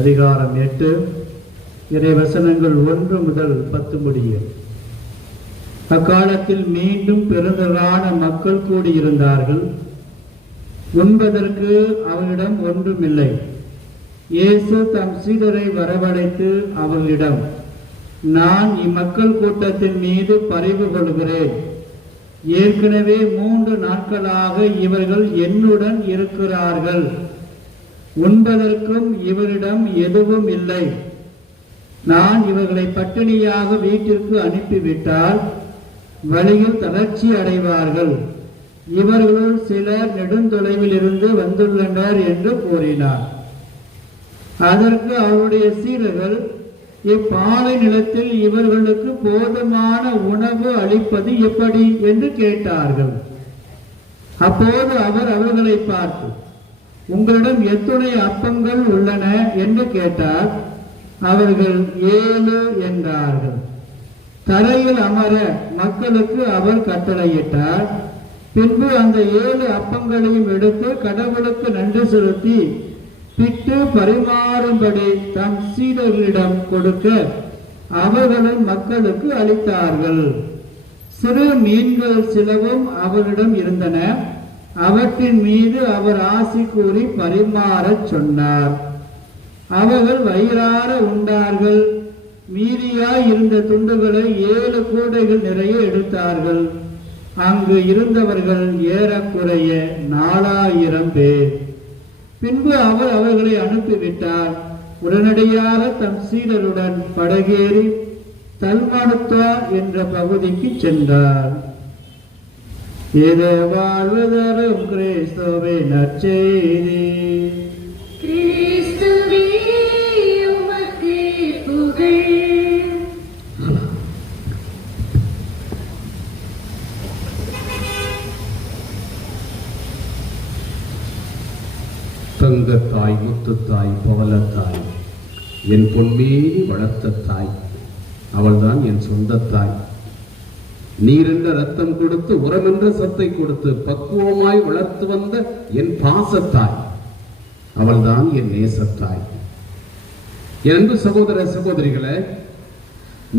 அதிகாரம் 8 இறைவசனங்கள் 1 முதல் 10 முடிய. அக்காலத்தில் மீண்டும் பெருந்திரளான மக்கள் கூடியிருந்தார்கள். உண்பதற்கு அவரிடம் ஒன்றுமில்லை. இயேசு தம் சீடரை வரவழைத்து அவர்களிடம், நான் இம்மக்கள் கூட்டத்தின் மீது பரிவு கொள்கிறேன். ஏற்கனவே 3 நாட்களாக இவர்கள் என்னுடன் இருக்கிறார்கள். உண்பதற்கும் இவரிடம் எதுவும் இல்லை. நான் இவர்களை பட்டினியாக வீட்டிற்கு அனுப்பிவிட்டால் வழியில் தளர்ச்சி அடைவார்கள். இவர்களுள் சிலர் நெடுந்தொலைவில் இருந்து வந்துள்ளனர் என்று கூறினார். அதற்கு அவருடைய சீடர்கள், இப்பாலை நிலத்தில் இவர்களுக்கு போதுமான உணவு அளிப்பது எப்படி என்று கேட்டார்கள். அப்போது அவர் அவர்களை பார்த்து, உங்களிடம் எத்துணை அப்பங்கள் உள்ளன என்று கேட்டார். அவர்கள் 7 என்றார்கள். தரையில் அமர மக்களுக்கு அவர் கட்டளையிட்டார். பின்பு அந்த 7 அப்பங்களையும் எடுத்து கடவுளுக்கு நன்றி செலுத்தி பிட்டு பரிமாறும்படி தம் சீடர்களிடம் கொடுக்க அவர்களும் மக்களுக்கு அளித்தார்கள். சிறு மீன்கள் சிலவும் அவரிடம் இருந்தன. அவற்றின் மீது அவர் ஆசி கூறி பரிமாறச் சொன்னார். அவர்கள் வயிறார உண்டார்கள். மீதியாய் இருந்த துண்டுகளை 7 கூடைகள் நிறைய எடுத்தார்கள். அங்கு இருந்தவர்கள் ஏறக்குறைய 4000 பேர். பின்பு அவர் அவர்களை அனுப்பிவிட்டார். உடனடியாக தம் சீடருடன் படகேறி தல்மனுத்தா என்ற பகுதிக்கு சென்றார். இது வாழ்வு தரும் கிறிஸ்துவே நற்செய்தி. கிறிஸ்துவே உமக்கு புகழ். தங்கத்தாய், முத்துத்தாய், பவளத்தாய், என் பொன்மேனி வளர்த்த தாய், அவள்தான் என் சொந்த தாய். நீரென்ற ரத்தம் கொடுத்து உரமென்ற சத்தை கொடுத்து பக்குவமாய் வளர்த்து வந்த என் பாசத்தாய், அவள்தான் என் நேசத்தாய். என்று சகோதர சகோதரிகளே,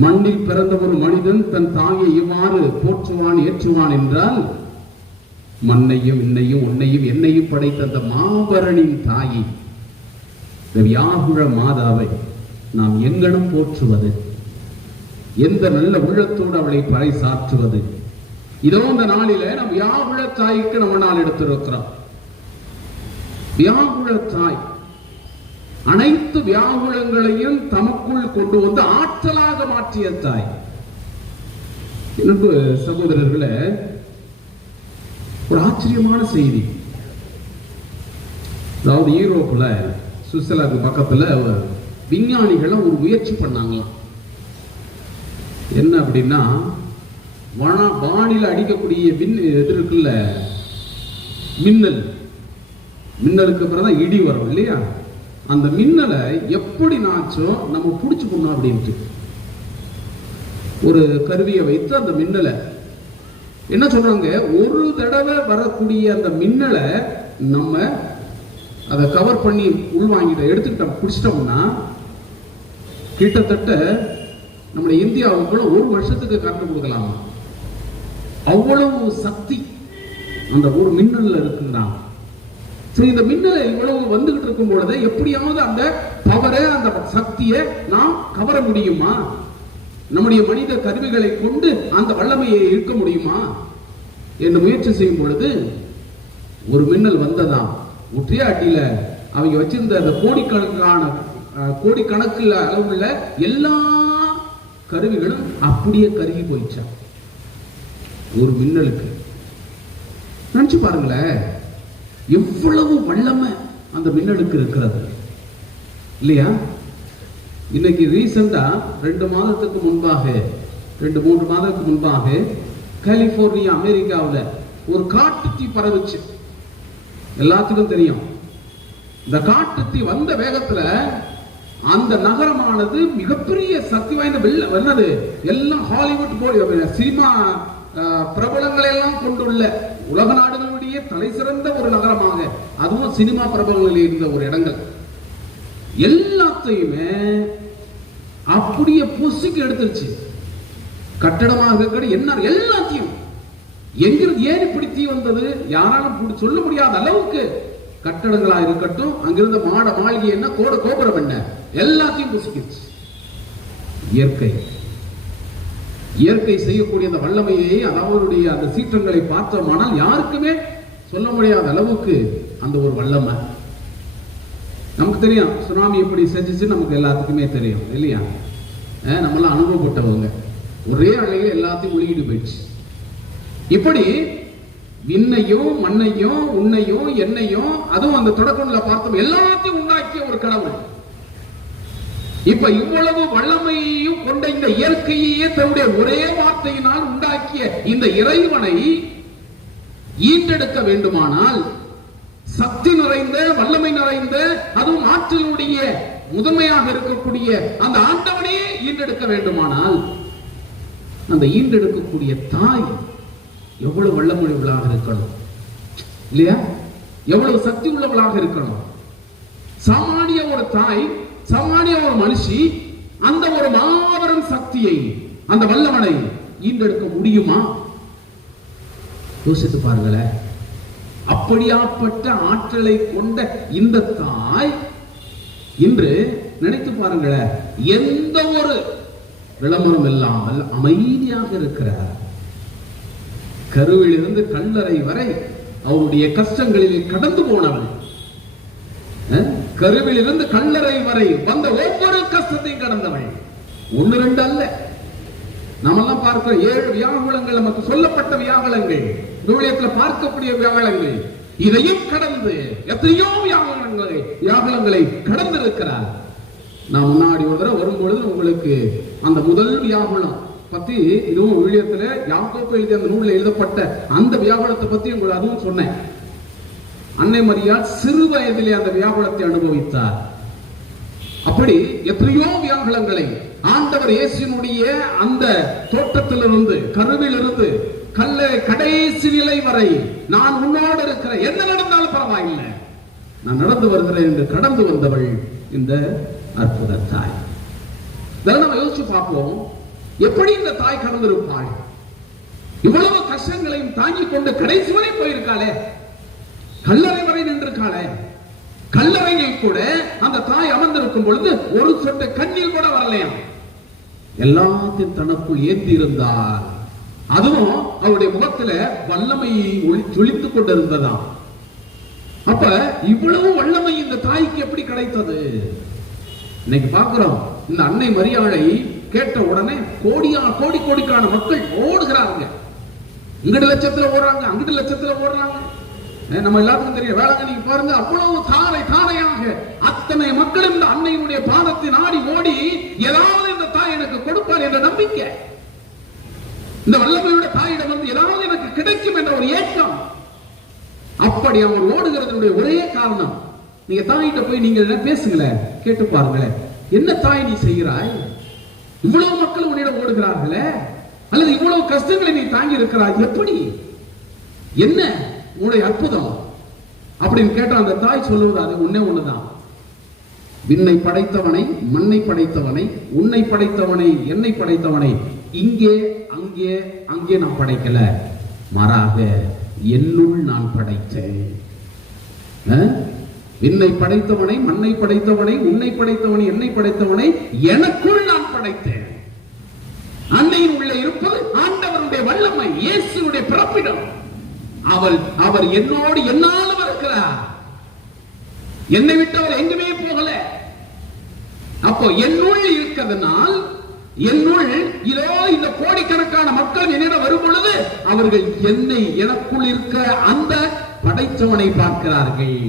மண்ணில் பிறந்த ஒரு மனிதன் தன் தாயை இவ்வாறு போற்றுவான் ஏற்றுவான் என்றால், மண்ணையும் இன்னையும் உன்னையும் என்னையும் படைத்த அந்த மாபரனின் தாயை, வியாகுழ மாதாவை நாம் எங்கனம் போற்றுவது, எந்த நல்ல உள்ளத்தோடு அவளை பறைசாற்றுவது. இதோ இந்த நாளில நம் வியாகுழ தாய்க்கு நம்ம நாள் எடுத்திருக்கிறோம். வியாகுழ தாய் அனைத்து வியாகுலங்களையும் தமக்குள் கொண்டு வந்து ஆற்றலாக மாற்றிய தாய். எனக்கு சகோதரர்களே, ஒரு ஆச்சரியமான செய்தி. அதாவது யூரோப்ல சுவிட்சர்லாந்து பக்கத்துல விஞ்ஞானிகள் ஒரு முயற்சி பண்ணாங்களாம். என்ன அப்படின்னா, வானில அடிக்கக்கூடிய இது இருக்குல்ல, மின்னலுக்கு பிறகுதான் இடி வரும் இல்லையா, அந்த மின்னலை எப்படி நாச்சும் நம்ம புடிச்சு போடணும் அப்படின்ட்டு ஒரு கருவியை வைத்து அந்த மின்னலை என்ன சொல்றாங்க, ஒரு தடவை வரக்கூடிய அந்த மின்னலை நம்ம அதை கவர் பண்ணி உள்வாங்கிட்ட எடுத்துக்கிட்டோம் பிடிச்சிட்டோம்னா கிட்டத்தட்ட நம்ம இந்தியாவுக்குள்ள 1 வருஷத்துக்கு கரண்ட் கொடுக்கலாம். அவ்வளவு சக்தி அந்த ஒரு மின்னல்ல இருக்குங்கிறாங்க. சரி, இந்த மின்னலை இவ்வளவு வந்துகிட்டு இருக்கும் பொழுது எப்படியாவது அந்த பவரை, அந்த சக்தியை நாம் கவர முடியுமா? நம்முடைய மனித கருவிகளை கொண்டு அந்த வல்லமையை இருக்க முடியுமா என்று முயற்சி செய்யும் பொழுது ஒரு மின்னல் வந்ததாம். ஒற்றைய அடியில அவங்க வச்சிருந்த அந்த கோடிக்கணக்கில் அளவுள்ள எல்லா கருவிகளும் அப்படியே கருகி போயிடுச்சா ஒரு மின்னலுக்கு. நினைச்சு பாருங்களேன், எவ்வளவு வல்லமை அந்த மின்னலுக்கு இருக்கிறது இல்லையா? இன்னைக்கு ரீசெண்டா 2 மாதத்துக்கு முன்பாக 2-3 மாதத்துக்கு முன்பாக கலிபோர்னியா அமெரிக்காவில் ஒரு காட்டுத்தீ பரவுச்சு. எல்லாத்துக்கும் தெரியும். இந்த காட்டுத்தீ வந்த வேகத்துல அந்த நகரமானது மிகப்பெரிய சக்தி வாய்ந்த வெள்ளது எல்லாம் ஹாலிவுட் சினிமா பிரபலங்களை எல்லாம் கொண்டுள்ள உலக நாடுகளுடைய தலை சிறந்த ஒரு நகரமாக, அதுவும் சினிமா பிரபலங்களில் இருந்த ஒரு இடங்கள். எல்லாத்தையுமே அப்படியே பொசுக்கி எடுத்துருச்சு. கட்டடமாக இருக்கிற என்ன எல்லாத்தையும் எங்கிருந்து ஏன் இப்படி தீ வந்தது யாராலும் சொல்ல முடியாத அளவுக்கு கட்டடங்களா இருக்கட்டும், அங்கிருந்த மாட மாளிகை என்ன, கோட கோபுரம் என்ன, எல்லாத்தையும் பொசுக்கிடுச்சு. இயற்கை செய்யக்கூடிய அந்த வல்லமையை, அவருடைய அந்த சீற்றங்களை பார்த்தோமானால் யாருக்குமே சொல்ல முடியாத அளவுக்கு அந்த ஒரு வல்லமை. நமக்கு தெரியும் சுனாமி எப்படி செஞ்சிச்சு, நமக்கு எல்லாத்துக்குமே தெரியும் இல்லையா? நம்மளாம் அனுபவப்பட்டவங்க. ஒரே அலையில எல்லாத்தையும் ஒழுகிட்டு போயிடுச்சு. இப்படி விண்ணையும் மண்ணையும் உன்னையும் என்னையும், அதுவும் அந்த தொடக்கம்ல பார்த்தோம், எல்லாத்தையும் உண்டாக்கிய ஒரு கடவுள். இப்ப இவ்வளவு வல்லமையையும் கொண்ட இந்த இயற்கையே தன்னுடைய ஒரே வார்த்தையினால் உண்டாக்கிய இந்த இறைவனை ஈண்டெடுக்க வேண்டுமானால், சக்தி நிறைந்த வல்லமை நிறைந்த அதுவும் ஆற்றலுடைய முதன்மையாக இருக்கக்கூடிய அந்த ஆண்டவனையே ஈண்டெடுக்க வேண்டுமானால், அந்த ஈண்டெடுக்கக்கூடிய தாய் எவ்வளவு வல்லமுள்ளவளாக இருக்கணும் இல்லையா? எவ்வளவு சக்தி உள்ளவளாக இருக்கணும். சாமானிய ஒரு தாய், சாமானிய ஒரு மனுஷி அந்த ஒரு மாபெரும் சக்தியை, அந்த வல்லவனை ஈண்டெடுக்க முடியுமா? யோசித்து பாருங்களேன். அப்படியாப்பட்ட ஆற்றலை கொண்ட இந்த தாய் இன்று நினைத்து பாருங்களேன், எந்த ஒரு விளம்பரம் இல்லாமல் அமைதியாக இருக்கிறார். கருவிலிருந்து கல்லறை வரை அவருடைய கஷ்டங்களில் கடந்து போனவள், கருவிலிருந்து கல்லறை வரை வந்த ஒவ்வொரு கஷ்டத்தையும் கடந்தவள். ஒன்னு ரெண்டு அல்ல, நாமெல்லாம் பார்க்கிற 7 வியாகுலங்கள், நமக்கு சொல்லப்பட்ட வியாகுலங்கள், ஊழியத்தில் பார்க்கக்கூடிய வியாகுலங்கள், இதையும் கடந்து எத்தனையோ வியாகுலங்களை கடந்து இருக்கிறார். நான் முன்னாடி ஒரு தடவை வரும்பொழுது உங்களுக்கு அந்த முதல் வியாகுலம் பத்தி, இதுவும் ஊழியத்துல யாக்கோப்பு எழுதிய அந்த நூலில் எழுதப்பட்ட அந்த வியாகுலத்தை பத்தி உங்களுக்கு அதுவும் சொன்னேன். அன்னை மரியாள் சிறு வயதிலே அந்த வியாகுலத்தை அனுபவித்தார். அப்படி எத்தனையோ வியாகுலங்களை ஆண்டவர் இயேசுவினுடைய அந்த தோட்டத்திலிருந்து, கருவிலிருந்து கல்லறை கடைசி நிலை வரை, நான் உன்னோடு இருக்கிற, என்ன நடந்தாலும் பரவாயில்லை, நான் நடந்து வருகிறேன் என்று கடந்து வந்தவள் இந்த அற்புத தாய். இதெல்லாம் நம்ம யோசிச்சு பார்ப்போம். எப்படி இந்த தாய் கடந்திருப்பாள்? இவ்வளவு கஷ்டங்களையும் தாங்கிக் கொண்டு கடைசி வரை போயிருக்காளே, கல்லறை வரை நின்றிருக்காளே. கல்லறையில் கூட அந்த தாய் அமர்ந்திருக்கும் பொழுது ஒரு சொட்டு கண்ணீர் கூட வரலையாம். எல்லாத்தையும் தனக்குள் ஏந்தி இருந்தார். அதுவும் அவருடைய முகத்துல வல்லமையை ஜொலித்துக் கொண்டிருந்ததாம். அப்ப இவ்வளவு வல்லமை இந்த தாய்க்கு எப்படி கிடைத்தது? இன்னைக்கு பார்க்கிறோம், இந்த அன்னை மரியாளை கேட்ட உடனே கோடிக்கான மக்கள் ஓடுகிறாங்க. இங்கிட்டு லட்சத்துல ஓடுறாங்க, அங்கிட்டு லட்சத்துல ஓடுறாங்க. நம்ம எல்லாத்துக்கும் தெரியும், வேளாங்கண்ணி பாருங்க, அவ்வளவு தாரையாக அத்தனை மக்கள் இந்த அன்னையினுடைய பாதத்தை நாடி ஓடி, ஏதாவது இந்த தாய் எனக்கு கொடுப்பார் என்ற நம்பிக்கை, இந்த வல்லமையோட தாயிடம் வந்து ஏதாவது எனக்கு கிடைக்கும் என்ற ஒரு ஏக்கம். அப்படி அவர் ஓடுகிறதுடைய ஒரே காரணம், நீங்க தாயிட்ட போய் நீங்க பேசுங்களேன், கேட்டு பாருங்களேன், என்ன தாய் நீ செய்கிறாய்? இவ்வளவு மக்கள் உன்னிடம் ஓடுகிறார்களே, அல்லது இவ்வளவு கஷ்டங்களை நீ தாங்கி இருக்கிறாய், எப்படி, என்ன உன்னுடைய அற்புதம் அப்படின்னு கேட்ட அந்த தாய் சொல்லுவது அது ஒன்னே ஒண்ணுதான். விண்ணை படைத்தவனை, மண்ணை படைத்தவனை, உன்னை படைத்தவனை, என்னை படைத்தவனை இங்கே அங்கே அங்கே நான் படைக்கல, மாறாக என்னுள் நான் படைத்தேன். விண்ணை படைத்தவனை, மண்ணை படைத்தவனை, உன்னை படைத்தவனை, என்னை படைத்தவனை எனக்குள் நான் படைத்தேன். அன்னையின் உள்ளே இருப்பது ஆண்டவருடைய வல்லமை, இயேசுவுடைய பிறப்பிடம். அவர் என்னோடு என்னாலும் இருக்கிறார். என்னை விட்டு அவர் எங்குமே போகல. அப்போ என்னுள் இருக்கிறதுனால், என்னுள் இதோ இந்த கோடிக்கணக்கான மக்கள் என்னிடம் வரும் பொழுது அவர்கள் என்னை, எனக்குள் இருக்க அந்த படைத்தவனை பார்க்கிறார்கள்.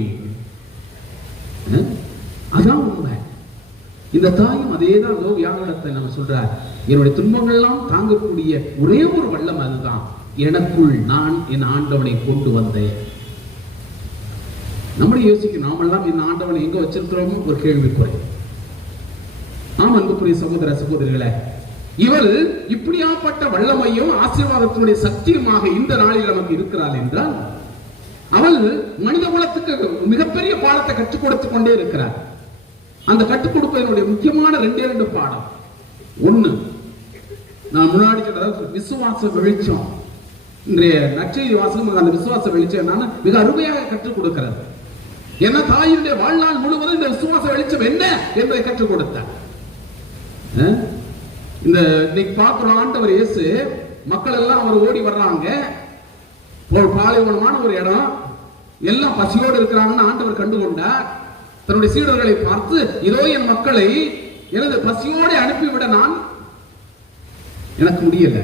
அதான் உண்மை. இந்த தாயும் அதேதான் வியாகுலத்தை நம்ம சொல்றார். என்னுடைய துன்பங்கள் எல்லாம் தாங்கக்கூடிய ஒரே ஒரு வல்லம் அதுதான், எனக்குள் நான் என் ஆண்டவனை கொண்டு வந்தேன். நம்முடைய யோசிக்க நாமெல்லாம் இந்த ஆண்டவனை எங்க வச்சிருக்கிறோமோ ஒரு கேள்விக்குறை. ஆம் அன்புக்குரிய சகோதர சகோதரிகளே, இவள் இப்படியாப்பட்ட வல்லமையும் ஆசீர்வாதத்தினுடைய சக்தியுமாக இந்த நாளில் நமக்கு இருக்கிறாள் என்றால், அவள் மனித குலத்துக்கு மிகப்பெரிய பாடத்தை கற்றுக் கொடுத்துக் கொண்டே இருக்கிறார். அந்த கற்றுக் கொடுப்பதனுடைய முக்கியமான ரெண்டு பாடம். ஒண்ணு, நான் முன்னாடி சொன்ன விசுவாச வெளிச்சம். இன்றைய நற்செய்தி வாசகம் அந்த விசுவாச வெளிச்சம் என்னன்னு மிக அருமையாக கற்றுக் கொடுக்கிறது. என்ன தாயினுடைய வாழ்நாள் முழுவதும் இந்த விசுவாச வெளிச்சம் என்ன என்பதை கற்றுக் கொடுத்தார். இந்த இன்னைக்கு பார்க்கிறோம், ஆண்டவர் இயேசு மக்கள் எல்லாம் அவர் ஓடி வர்றாங்க, பாலைவனமான ஒரு இடம், எல்லாம் பசியோடு இருக்கிறாங்கன்னு ஆண்டவர் கண்டுகொண்டார். தன்னுடைய சீடர்களை பார்த்து, இதோ என் மக்களை எனது பசியோடு அனுப்பிவிட நான் எனக்கு முடியல,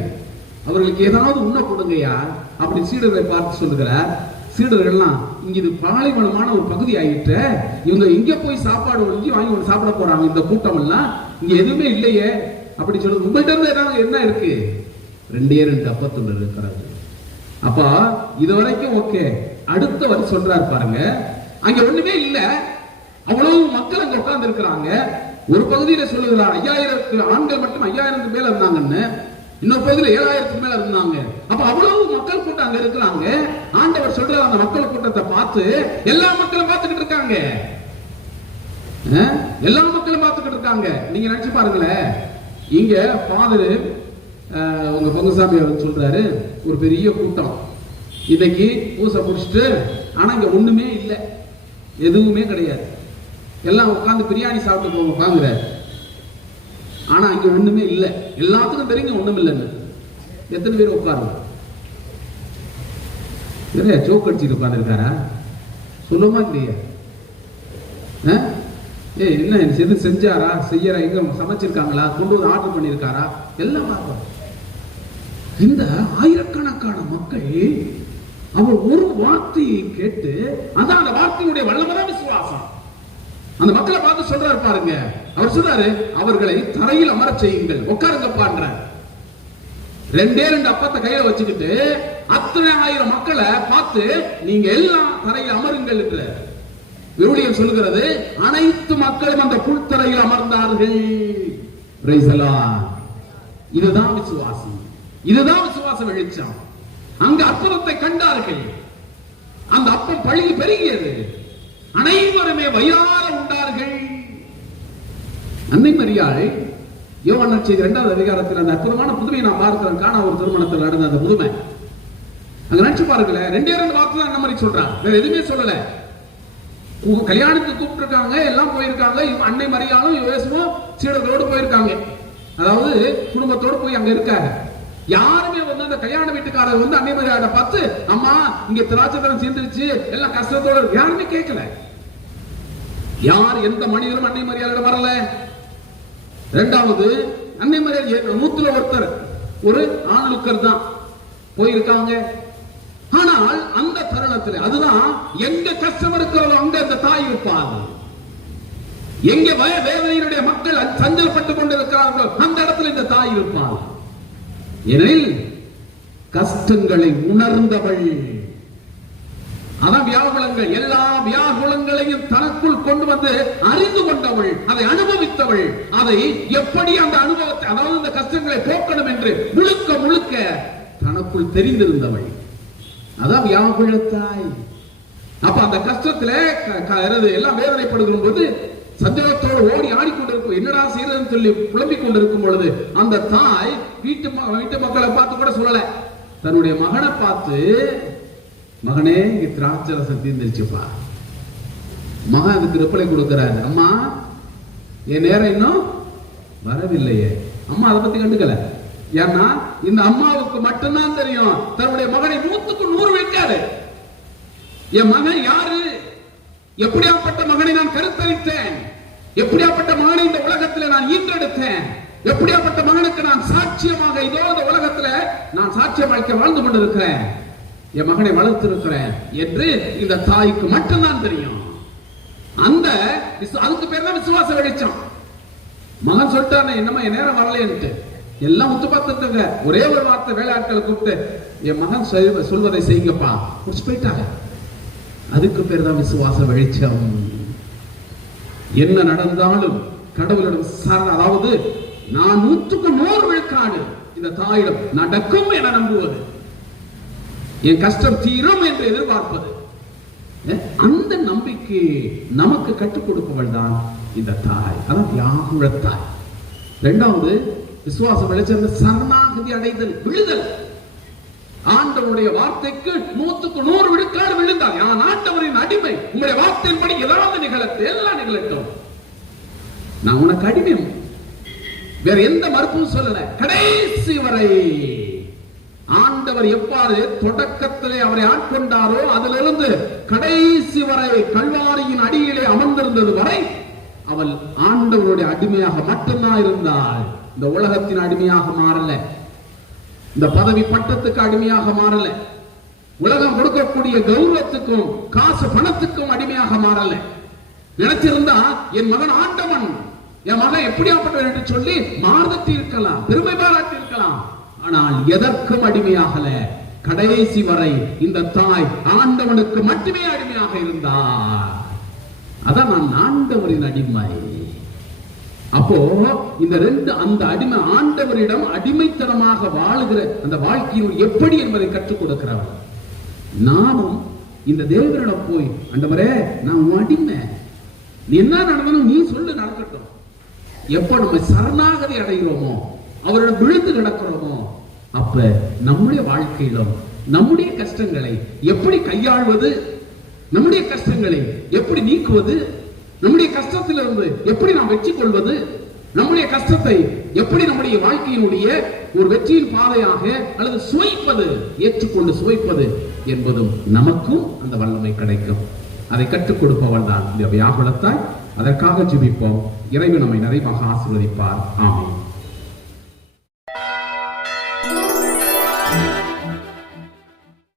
அவர்களுக்கு ஏதாவது உண்ண கொடுங்கயா அப்படி சீடர்களை பார்த்து சொல்லுகிறார். சீடர்கள்லாம் இங்க இது பாலைவனமான ஒரு பகுதி ஆகிட்டு, இவங்க எங்க போய் சாப்பாடு ஒழுங்கி வாங்கி சாப்பிட போறாங்க, இந்த கூட்டம் எல்லாம் இங்க எதுவுமே இல்லையே அப்படி சொல்லுங்க. உங்கள்கிட்ட இருந்து ஏதாவது என்ன இருக்கு? 2 அப்பத்துல இருக்கிறது. அப்ப இது வரைக்கும் ஓகே. அடுத்த வரி சொல்றாரு பாருங்க, அங்க ஒண்ணுமே இல்ல, அவ்வளவு மக்கள் அங்க உட்கார்ந்து இருக்கிறாங்க. ஒரு பகுதியில சொல்லுகிறார் 5000 ஆண்கள் மட்டும் 5000 மேல இருந்தாங்கன்னு, இன்னொரு பகுதியில் 7000 மேல இருந்தாங்க. அப்ப அவ்வளவு மக்கள் கூட்டம் அங்க இருக்கிறாங்க. ஆண்டவர் சொல்றாரு, அந்த மக்கள் கூட்டத்தை பார்த்து எல்லா மக்களும் பார்த்துக்கிட்டு இருக்காங்க, எல்லா மக்களும் பார்த்துக்கிட்டு இருக்காங்க. நீங்க நினைச்சு பாருங்களேன், இங்க ஃபாதர் உங்க பொங்குசாமி அவர் சொல்றாரு, ஒரு பெரிய கூட்டம் இன்னைக்கு பூசை முடிச்சுட்டு, ஆனா இங்க ஒண்ணுமே இல்லை, எதுவுமே கிடையாது, எல்லாம் உட்கார்ந்து பிரியாணி சாப்பிட்டு போங்க பாங்குற, ஆனா இங்க ஒண்ணுமே இல்லை, எல்லாத்துக்கும் தெரியுங்க ஒண்ணும் இல்லைன்னு. எத்தனை பேர் உட்காருங்க? ஜோக் அடிச்சுட்டு உட்கார்ந்துருக்காரா? சொல்லுமா இல்லையா? என்ன எது செஞ்சாரா, செய்யறா, எங்க சமைச்சிருக்காங்களா, கொண்டு வந்து ஆர்டர் பண்ணிருக்காரா, எல்லாம் பார்ப்போம். இந்த ஆயிரக்கணக்கான மக்கள் அவர் ஒரு வார்த்தையை கேட்டு, அதான் அந்த வார்த்தையுடைய வல்லமையான விசுவாசம். அந்த மக்களை பார்த்து சொல்றாரு பாருங்க, அவர் சொல்றாரு, அவர்களை தரையில் அமர செய்யுங்கள், உட்காருங்க பாடுறார். 2 அப்பத்தை கையில வச்சுக்கிட்டு அத்தனை 1000 மக்களை பார்த்து நீங்க எல்லாம் தரையில் அமருங்கள் என்ற விவிலியம் சொல்லுகிறது. அனைத்து மக்களும் அந்த புல்தரையில் அமர்ந்தார்கள். இதுதான் விசுவாசம், இதுதான் விசுவாச வெளிச்சம். அங்க அற்புதத்தை கண்டார்கள், அந்த அப்பம் பழுகி பெருகியது, அனைவருமே வயிறார உண்டார்கள். அன்னை மரியாள் யோவான் நற்செய்தி 2வது அதிகாரத்தில் அந்த அற்புதமான புதுமையை நான் பார்க்கிறேன். காணா ஒரு திருமணத்தில் நடந்த அந்த புதுமை அங்க நினைச்சு பாருங்களேன். 2 வார்த்தை தான் அந்த மாதிரி சொல்றான், வேற எதுவுமே சொல்லல. கல்யாணத்துக்கு கூப்பிட்டு இருக்காங்க, எல்லாம் போயிருக்காங்க. அன்னை மரியாளும் யோசேப்பும் சீடர்களோடு போயிருக்காங்க, அதாவது குடும்பத்தோடு போய் அங்க இருக்காங்க. யாருமே வந்து அந்த கல்யாண வீட்டுக்காரர் வந்து அன்னை மரியாதை பார்த்து, அம்மா இங்க திராட்சைத்தரம் சேர்ந்துருச்சு, எல்லாம் கஷ்டத்தோட, யாருமே கேட்கல. யார் எந்த மனிதரும் அன்னை மரியாதை வரல. 2வது, அன்னை மரியாதை 100ல் ஒருத்தர், ஒரு ஆணுக்கர் தான் போயிருக்காங்க. ஆனால் அந்த தருணத்தில் அதுதான் எங்க கஷ்டம் இருக்கிறதோ அங்க அந்த தாய் இருப்பாங்க. எங்க வேதனையினுடைய மக்கள் சஞ்சலப்பட்டுக் கொண்டிருக்கிறார்கள் அந்த இடத்துல இந்த தாய் இருப்பாங்க. ஏனெனில் கஷ்டங்களை உணர்ந்தவள், அதான் வியாகுலங்கள், எல்லா வியாகுலங்களையும் தனக்குள் கொண்டு வந்து அறிந்து கொண்டவள், அதை அனுபவித்தவள், அதை எப்படி அந்த அனுபவத்தை, அதாவது இந்த கஷ்டங்களை போக்கணும் என்று முழுக்க முழுக்க தனக்குள் தெரிந்திருந்தவள், அதான் வியாகுலத்தாய். அப்ப அந்த கஷ்டத்துல எல்லாம் வேதனைப்படுகிற போது சஞ்சலத்தோடு ஓடி ஆடிக்கொண்டிருக்கும், என்னடா செய்யறதுன்னு சொல்லி புலம்பிக் கொண்டிருக்கும் பொழுது அந்த தாய் வீட்டு மக்களை பார்த்து கூட சொல்லல, தன்னுடைய மகனை பார்த்து, மகனே இங்க திராட்சை ரசம் தீர்ந்துருச்சுப்பா. மகன் அதுக்கு ரிப்ளை கொடுக்கிறாரு, அம்மா என் நேரம் இன்னும் வரவில்லையே. அம்மா அதை பத்தி கண்டுக்கல. ஏன்னா இந்த அம்மாவுக்கு மட்டும்தான் தெரியும் தன்னுடைய மகனை 100க்கு 100 வைக்காது. என் மகன் யாரு, எப்படியாப்பட்ட மகனை நான் கருத்தரித்தேன், எப்படியாப்பட்ட மகனை இந்த உலகத்தில் நான் ஈன்றெடுத்தேன், எப்படியாப்பட்ட மகனுக்கு நான் சாட்சியமாக இதோ இந்த உலகத்தில் நான் சாட்சியமாக்க வாழ்ந்து கொண்டிருக்கிறேன், என் மகனை வளர்த்திருக்கிறேன் என்று இந்த தாய்க்கு மட்டும்தான் தெரியும். அந்த அதுக்கு பேர் தான் விசுவாச வெளிச்சம். மகன் சொல்லிட்டானே, என்னமா என் நேரம் வரலைன்ட்டு எல்லாம் உத்து பார்த்துருக்காங்க. ஒரே ஒரு வார்த்தை வேலையாட்களை கூப்பிட்டு, என் மகன் சொல்வதை செய்யுங்கப்பா, முடிச்சு போயிட்டாங்க. அதுக்கு பேர் தான் விசுவாச வெளிச்சம். என்ன நடந்தாலும் கடவுளிடம் சாரண, அதாவது நான் 100க்கு 100 விழுக்காடு இந்த தாயிடம் நடக்கும் என நம்புவது, என் கஷ்டம் தீரும் என்று எதிர்பார்ப்பது. அந்த நம்பிக்கை நமக்கு கற்றுக் கொடுப்பவள் தான் இந்த தாய். அதான் வியாகுல தாய். இரண்டாவது விசுவாசம் விளைச்சல் சரணாகதி அடைதல், விழுதல். ஆண்டவருடைய வார்த்தைக்கு 100% விழுக்காடு விழுந்தார். நான் ஆண்டவரின் அடிமை, உங்களுடைய வார்த்தையின்படி ஏதாவது நிகழத்து, எல்லாம் நிகழட்டும், நான் உனக்கு அடிமை. வேற எந்த மறுப்பும் சொல்லல. கடைசி வரை ஆண்டவர் எவ்வாறு தொடக்கத்திலே அவரை ஆட்கொண்டாரோ அதிலிருந்து கடைசி வரை கல்வாரியின் அடியிலே அமர்ந்திருந்தது வரை அவள் ஆண்டவருடைய அடிமையாக மட்டும்தான் இருந்தாள். இந்த உலகத்தின் அடிமையாக மாறல, இந்த பதவி பட்டத்துக்கு அடிமையாக மாறல, உலகம் கொடுக்கக்கூடிய கௌரவத்துக்கும் காசு பணத்துக்கும் அடிமையாக மாறல. நினைச்சிருந்தா என் மகன் ஆண்டவன், என் மகன் எப்படியாப்பட்டவன் என்று சொல்லி மாறுதட்டி இருக்கலாம், பெருமை பாராட்டி இருக்கலாம். ஆனால் எதற்கும் அடிமையாகல. கடைசி வரை இந்த தாய் ஆண்டவனுக்கு மட்டுமே அடிமையாக இருந்தார். அதான் நான் ஆண்டவரின் அடிமை. அப்போ இந்த ரெண்டு, அந்த அடிமை ஆண்டவரிடம் அடிமைத்தனமாக வாழுகிற அந்த வாழ்க்கையில் எப்படி என்பதை கற்றுக் கொடுக்கிறவர். நானும் இந்த தேவனிடம் போய், ஆண்டவரே நான் உன் அடிமை, நீ என்ன நடந்தாலும் நீ சொல்லு நடக்கட்டும். எப்ப நம்ம சரணாகதி அடைகிறோமோ, அவரிடம் விழுந்து கிடக்கிறோமோ, அப்ப நம்முடைய வாழ்க்கையிலும் நம்முடைய கஷ்டங்களை எப்படி கையாள்வது, நம்முடைய கஷ்டங்களை எப்படி நீக்குவது, நம்முடைய கஷ்டத்திலிருந்து எப்படி நாம் வெற்றி கொள்வது, நம்முடைய கஷ்டத்தை எப்படி நம்முடைய வாழ்க்கையினுடைய ஒரு வெற்றியின் பாதையாக அல்லது சுவைப்பது, ஏற்றுக்கொண்டு சுவைப்பது என்பதும் நமக்கும் அந்த வல்லமை கிடைக்கும். அதை கற்றுக் கொடுப்பவள் தான் இந்த வியாகுலத்தாய். அதற்காக ஜெபிப்போம். இறைவன் நம்மை நிறைவாக ஆசீர்வதிப்பார். ஆமென்.